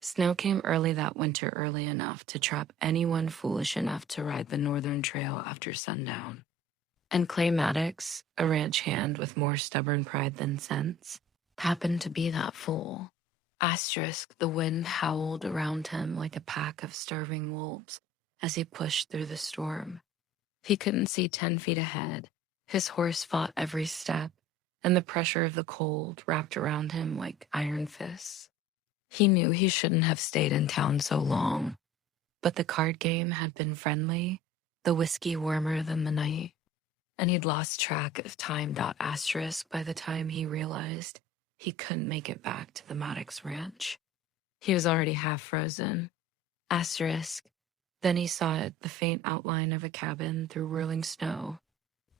Snow came early that winter, early enough to trap anyone foolish enough to ride the northern trail after sundown. And Clay Maddox, a ranch hand with more stubborn pride than sense, happened to be that fool. The wind howled around him like a pack of starving wolves as he pushed through the storm. He couldn't see 10 feet ahead. His horse fought every step, and the pressure of the cold wrapped around him like iron fists. He knew he shouldn't have stayed in town so long, but the card game had been friendly, the whiskey warmer than the night, and he'd lost track of time. Asterisk by the time he realized he couldn't make it back to the Maddox ranch. He was already half frozen. Asterisk. Then he saw it, the faint outline of a cabin through whirling snow.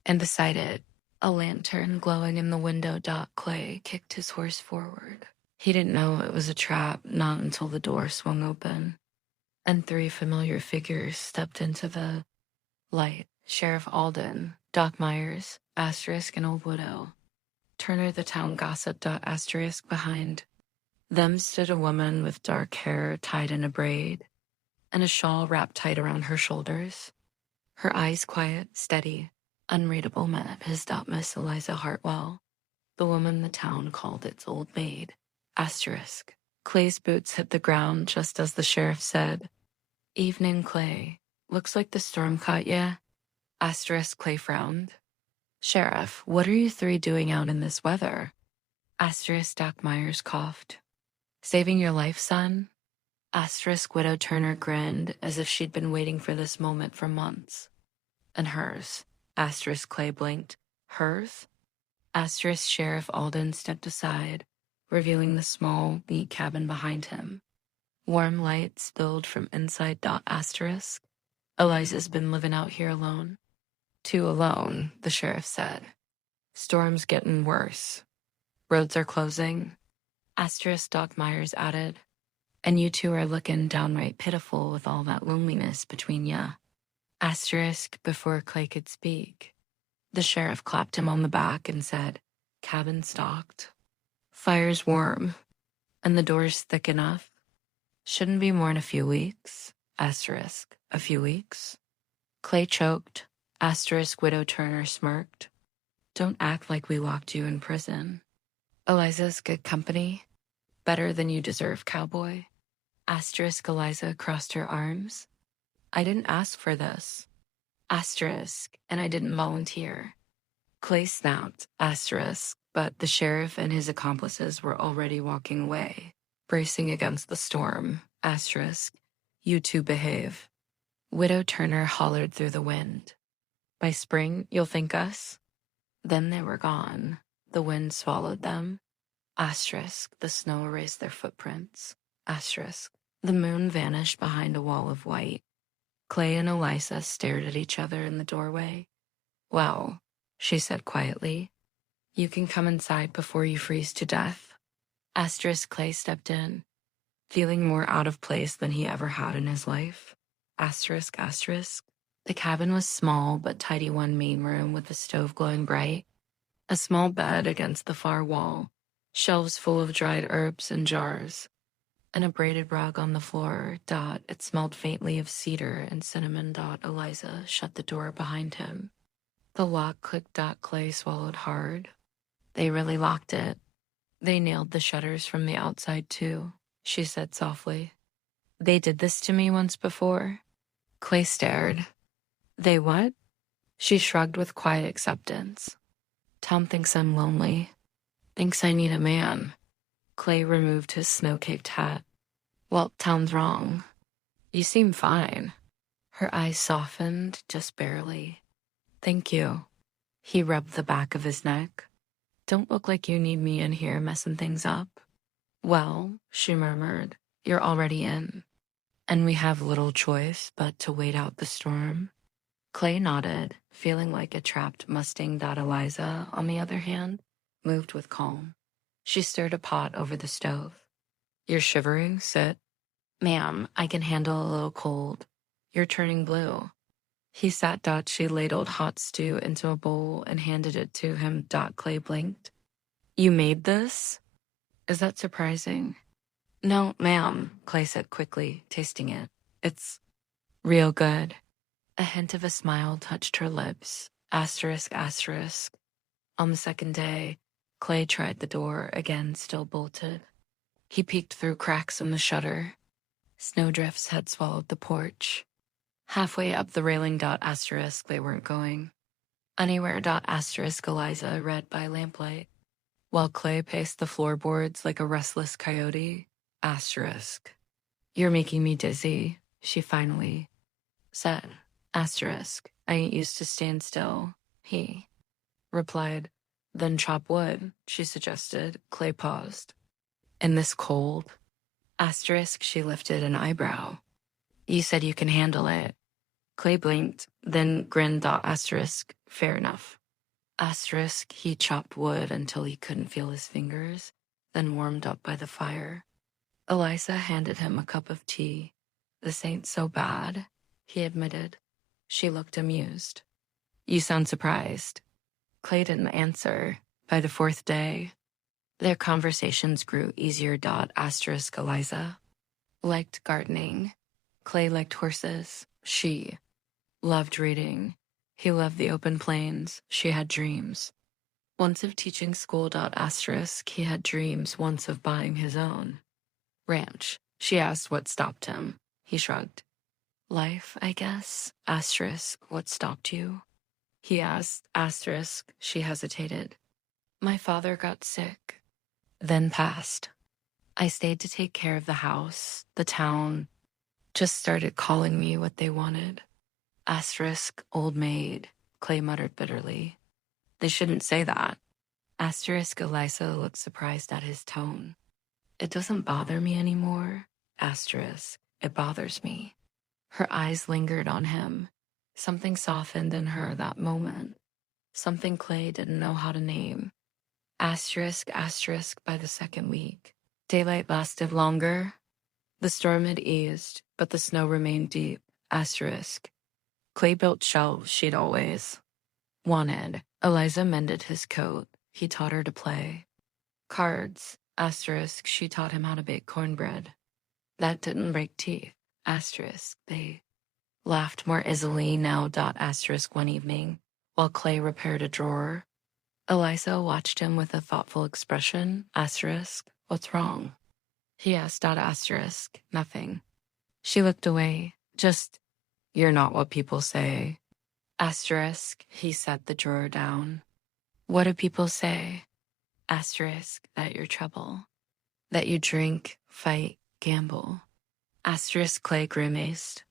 And beside it, a lantern glowing in the window. Clay kicked his horse forward. He didn't know it was a trap, not until the door swung open, and 3 familiar figures stepped into the light. Sheriff Alden, Doc Myers, Asterisk, an old widow. Turner, the town gossip. Asterisk behind them stood a woman with dark hair tied in a braid, and a shawl wrapped tight around her shoulders. Her eyes quiet, steady, unreadable, met his. Miss Eliza Hartwell, the woman the town called its old maid. Asterisk. Clay's boots hit the ground just as the sheriff said, "Evening, Clay. Looks like the storm caught ya." Asterisk. Clay frowned. "Sheriff, what are you 3 doing out in this weather?" Asterisk. Doc Myers coughed. "Saving your life, son?" Asterisk. Widow Turner grinned as if she'd been waiting for this moment for months. "And hers?" Asterisk. Clay blinked. "Hers?" Asterisk. Sheriff Alden stepped aside, revealing the small, neat cabin behind him. Warm light spilled from inside. Asterisk. "Eliza's been living out here alone." "Too alone," the sheriff said. "Storm's getting worse. Roads are closing." Asterisk. Doc Myers added, "And you 2 are looking downright pitiful with all that loneliness between ya." Asterisk. Before Clay could speak, the sheriff clapped him on the back and said, "Cabin stocked. Fire's warm. And the door's thick enough. Shouldn't be more'n a few weeks." Asterisk. "A few weeks?" Clay choked. Asterisk. Widow Turner smirked. "Don't act like we locked you in prison. Eliza's good company. Better than you deserve, Cowboy." Asterisk. Eliza crossed her arms. "I didn't ask for this." Asterisk. "And I didn't volunteer." Clay snapped. Asterisk. But the sheriff and his accomplices were already walking away, bracing against the storm. Asterisk. "You 2 behave." Widow Turner hollered through the wind, "By spring, you'll thank us." Then they were gone. The wind swallowed them. Asterisk. The snow erased their footprints. Asterisk. The moon vanished behind a wall of white. Clay and Eliza stared at each other in the doorway. "Well," she said quietly, "you can come inside before you freeze to death." Asterisk. Clay stepped in, feeling more out of place than he ever had in his life. Asterisk. Asterisk. The cabin was small but tidy, one main room with the stove glowing bright, a small bed against the far wall, shelves full of dried herbs and jars, and a braided rug on the floor. It smelled faintly of cedar and cinnamon. Eliza shut the door behind him. The lock clicked. Clay swallowed hard. "They really locked it. They nailed the shutters from the outside too," she said softly. "They did this to me once before." Clay stared. "They what?" She shrugged with quiet acceptance. "Tom thinks I'm lonely. Thinks I need a man." Clay removed his snow-caked hat. "Well, Tom's wrong. You seem fine." Her eyes softened, just barely. "Thank you." He rubbed the back of his neck. "Don't look like you need me in here messing things up." "Well," she murmured, "you're already in. And we have little choice but to wait out the storm." Clay nodded, feeling like a trapped Mustang. Eliza, on the other hand, moved with calm. She stirred a pot over the stove. "You're shivering? Sit." "Ma'am, I can handle a little cold. You're turning blue." He sat. She ladled hot stew into a bowl and handed it to him. Clay blinked. "You made this? Is that surprising?" No, ma'am, Clay said quickly, tasting it. It's real good. A hint of a smile touched her lips. Asterisk, asterisk. On the second day, Clay tried the door again, still bolted. He peeked through cracks in the shutter. Snowdrifts had swallowed the porch. Halfway up the railing. Asterisk, they weren't going. Anywhere. Asterisk, Eliza read by lamplight, while Clay paced the floorboards like a restless coyote. Asterisk. You're making me dizzy, she finally said. Asterisk. I ain't used to stand still, he replied. Then chop wood, she suggested. Clay paused. In this cold? Asterisk, she lifted an eyebrow. You said you can handle it. Clay blinked, then grinned. Asterisk, fair enough. Asterisk, he chopped wood until he couldn't feel his fingers, then warmed up by the fire. Eliza handed him a cup of tea. This ain't so bad, he admitted. She looked amused. You sound surprised. Clay didn't answer. By the fourth day, their conversations grew easier. Asterisk, Eliza liked gardening. Clay liked horses. She loved reading. He loved the open plains. She had dreams. Once of teaching school. Asterisk, he had dreams once of buying his own ranch. She asked what stopped him. He shrugged. Life, I guess. Asterisk, what stopped you? He asked. Asterisk, she hesitated. My father got sick, then passed. I stayed to take care of the house. The town just started calling me what they wanted. Asterisk, old maid, Clay muttered bitterly. They shouldn't say that. Asterisk, Eliza looked surprised at his tone. It doesn't bother me anymore. Asterisk, it bothers me. Her eyes lingered on him. Something softened in her that moment. Something Clay didn't know how to name. Asterisk, asterisk, by the second week. Daylight lasted longer. The storm had eased, but the snow remained deep. Asterisk. Clay built shelves she'd always wanted. Eliza mended his coat. He taught her to play cards. Asterisk, she taught him how to bake cornbread. That didn't break teeth. Asterisk, they laughed more easily now. Asterisk, one evening, while Clay repaired a drawer, Eliza watched him with a thoughtful expression. Asterisk, what's wrong? He asked. Asterisk, nothing. She looked away. Just, you're not what people say. Asterisk, he set the drawer down. What do people say? Asterisk, that you're trouble. That you drink, fight, gamble. Asterisk, Clay grimaced.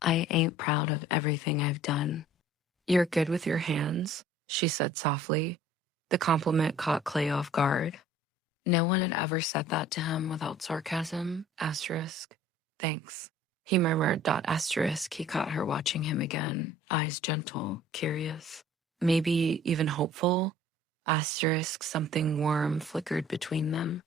I ain't proud of everything I've done. You're good with your hands, she said softly. The compliment caught Clay off guard. No one had ever said that to him without sarcasm. Asterisk, thanks, he murmured. Asterisk, he caught her watching him again, eyes gentle, curious, maybe even hopeful. Asterisk, something warm flickered between them.